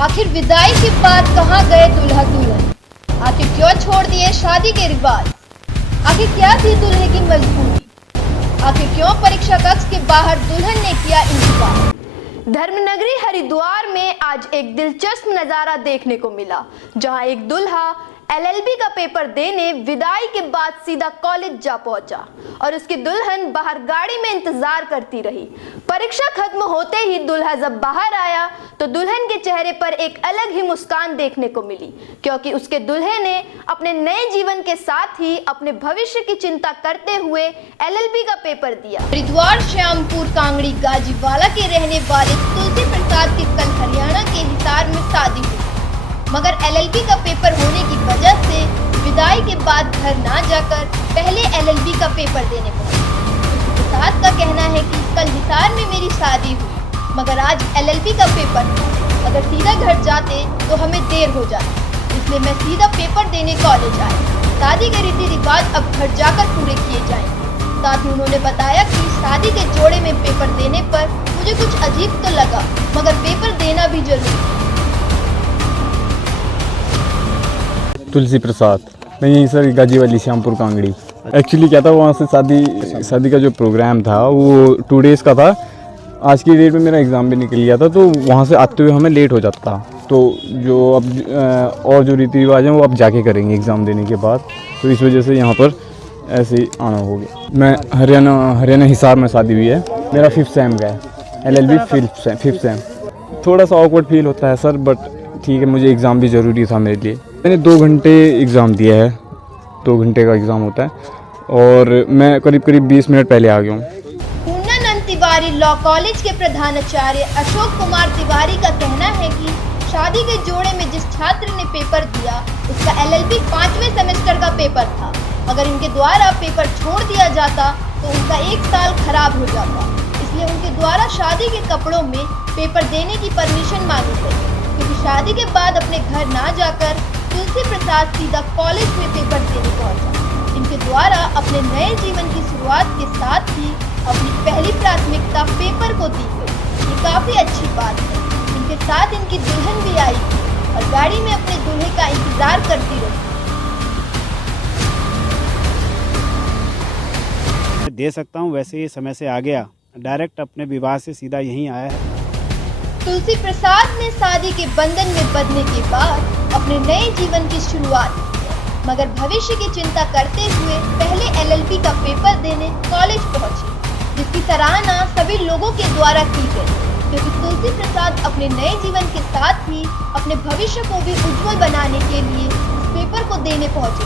आखिर विदाई के बाद कहां गए दुल्हा दुल्हन? आखिर क्यों छोड़ दिए शादी के रिवाज? आखिर क्या थी दुल्हे की मजबूरी? आखिर क्यों परीक्षा कक्ष के बाहर दुल्हन ने किया इंतजार? धर्मनगरी हरिद्वार में आज एक दिलचस्प नजारा देखने को मिला, जहां एक दुल्हा एलएलबी का पेपर देने विदाई के बाद सीधा कॉलेज जा पहुंचा और उसकी दुल्हन बाहर गाड़ी में इंतजार करती रही। परीक्षा खत्म होते ही दुल्हा जब बाहर आया तो दुल्हन के चेहरे पर एक अलग ही मुस्कान देखने को मिली, क्योंकि उसके दुल्हे ने अपने नए जीवन के साथ ही अपने भविष्य की चिंता करते हुए एलएलबी का पेपर दिया। हरिद्वार श्यामपुर कांगड़ी गाजीवाला के रहने वाले तुलसी प्रसाद की कल हरियाणा के हिसार में शादी हुई, मगर एलएलबी का पेपर होने की वजह से विदाई के बाद घर ना जाकर पहले एलएलबी का पेपर देने पहुंचे। प्रसाद का कहना है कि कल हिसार में मेरी शादी हुई, मगर आज एलएलबी का पेपर था। अगर सीधा घर जाते तो हमें देर हो जाती, इसलिए मैं सीधा पेपर देने कॉलेज आई। शादी के रीति रिवाज अब घर जाकर पूरे किए जाएंगे। साथ ही उन्होंने बताया कि शादी के जोड़े में पेपर देने पर मुझे कुछ अजीब तो लगा, मगर पेपर देना भी जरूरी है। तुलसी प्रसाद, मैं यहीं सर गाजीवाली श्यामपुर कांगड़ी। एक्चुअली क्या था, वहाँ से शादी का जो प्रोग्राम था वो 2 डेज़ का था। आज की डेट में मेरा एग्ज़ाम भी निकल गया था, तो वहाँ से आते हुए हमें लेट हो जाता था। तो जो अब और जो रीति रिवाज हैं वो अब जाके करेंगे एग्ज़ाम देने के बाद, तो इस वजह से यहाँ पर ऐसे ही आना हो गया। मैं हरियाणा हिसार में शादी हुई है। मेरा 5th सेम का है, एलएलबी 5th सेम। थोड़ा सा ऑकवर्ड फील होता है सर, बट ठीक है, मुझे एग्ज़ाम भी ज़रूरी था मेरे लिए। मैंने 2 घंटे एग्ज़ाम दिया है, 2 घंटे का एग्ज़ाम होता है, और मैं करीब 20 मिनट पहले आ गया हूँ। पूर्णानंद तिवारी लॉ कॉलेज के प्रधानाचार्य अशोक कुमार तिवारी का कहना है कि शादी के जोड़े में जिस छात्र ने पेपर दिया उसका एलएलबी 5वें सेमेस्टर का पेपर था। अगर इनके द्वारा पेपर छोड़ दिया जाता तो उनका 1 साल खराब हो जाता, इसलिए उनके द्वारा शादी के कपड़ों में पेपर देने की परमिशन मांगी गई, क्योंकि शादी के बाद अपने घर ना जाकर तुलसी प्रसाद सीधा कॉलेज में पेपर देने पहुंचा। इनके द्वारा अपने नए जीवन की शुरुआत के साथ ही अपनी पहली प्राथमिकता पेपर को दी गई। ये काफी अच्छी बात है। इनके साथ इनकी दुल्हन भी आई और गाड़ी में अपने दूल्हे का इंतजार करती रही। दे सकता हूँ, वैसे ही समय से आ गया, डायरेक्ट अपने विवाह से सीधा यहीं आया है। तुलसी प्रसाद ने शादी के बंधन में बंधने के बाद अपने नए जीवन की शुरुआत की, मगर भविष्य की चिंता करते हुए पहले एलएलबी का पेपर देने कॉलेज पहुंची, जिसकी सराहना सभी लोगों के द्वारा की गई, क्योंकि तुलसी प्रसाद अपने नए जीवन के साथ ही अपने भविष्य को भी उज्जवल बनाने के लिए इस पेपर को देने पहुंचे।